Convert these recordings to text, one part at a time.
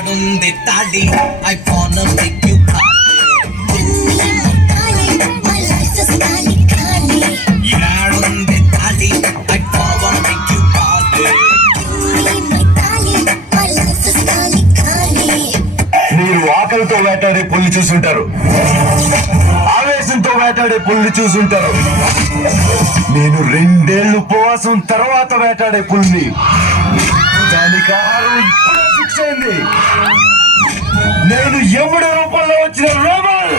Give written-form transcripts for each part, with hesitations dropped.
యాడుంది తాడి I wanna make you యాడుంది తాడి I wanna make you మీరు ఆకలితో వేటాడే పుల్లి చూసుంటారు, ఆవేశంతో వేటాడే పుల్లి చూసుంటారు. నేను 2 ఏళ్ళు ఉపవాసం తర్వాత వేటాడే పుల్ని. దానికి ఆహారం ఇప్పుడే ఫిక్స్ అయింది. నేను యముడి రూపంలో వచ్చిన రెబల్.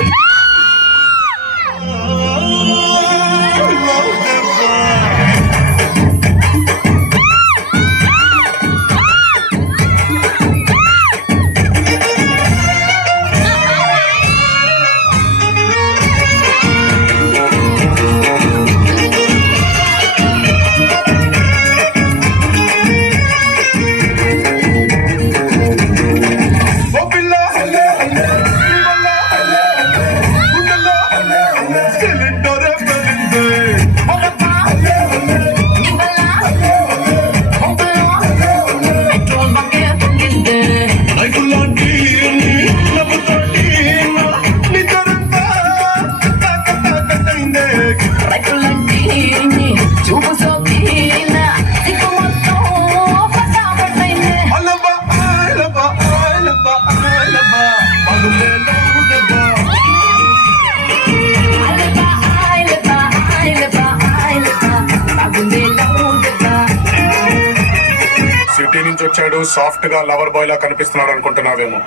సిటీ నుంచి వచ్చాడు, సాఫ్ట్ గా లవర్ బాయ్ లా కనిపిస్తున్నాడు అనుకుంటున్నావేమో.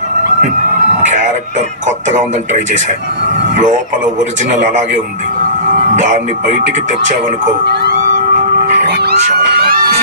క్యారెక్టర్ కొత్తగా ఉందని ట్రై చేశా. లోపల ఒరిజినల్ అలాగే ఉంది. దాన్ని బయటికి తెచ్చావనుకో రచ్చ రచ్చ.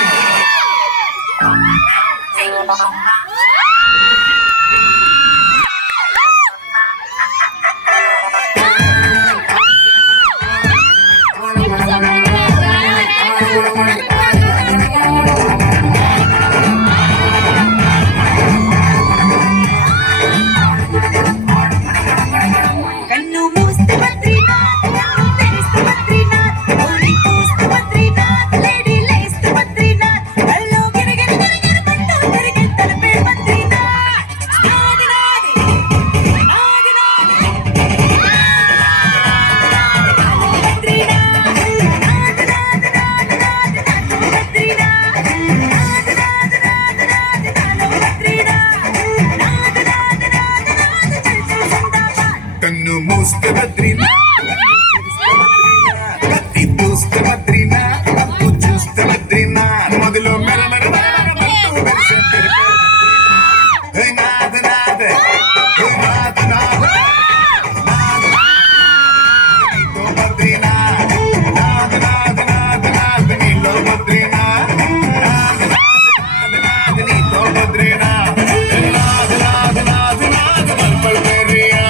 కన్ను మూస్తే బద్రీనాథ్, కత్తి దూస్తే బద్రీనాథ్, కప్పు చూస్తే బద్రీనాథ్, మొదలు మెరమెర నాథ్ నాథ్ నాథ్ నాథ్ బద్రీనాథ్, నాథ్ నాథ్ నాథ్ నాథ్ నీలో బద్రీనాథ్, నాథ్ నాథ్ నాథ్ నీలో బద్రీనాథ్, నాథ్ నాథ్ నాథ్ నాథ్ మల్పల్ పెరియా.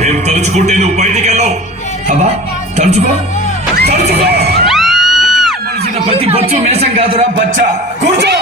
నేను తలుచుకుంటే నువ్వు బయటికి వెళ్ళవు. అబ్బా తలుచుకో తలుచుకో. మనిషిన ప్రతి బొచ్చు మేషం కాదురా బచ్చా. కూర్చో.